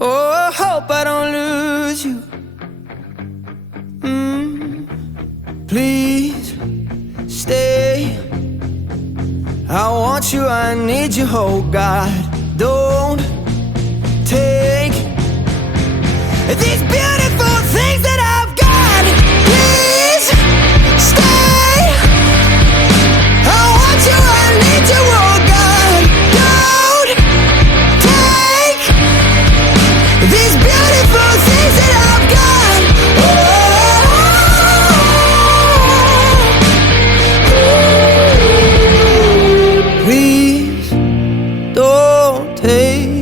Oh, I hope I don't lose you. Please stay. I want you, I need you, oh God. Don't take these beautiful things that I've got. Please stay. I want you, I need you, oh God. Don't take these beautiful things that I've got. Please don't take.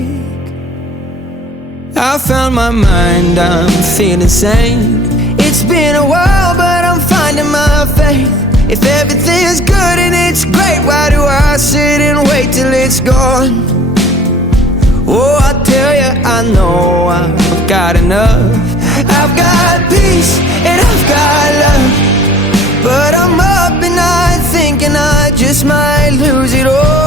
I found my mind, I'm feeling sane. It's been a while, but I'm finding my faith. If everything's good and it's great, why do I sit and wait till it's gone? Oh, I tell you, I know I've got enough. I've got peace and I've got love, but I'm up and I'm thinking I just might lose it all.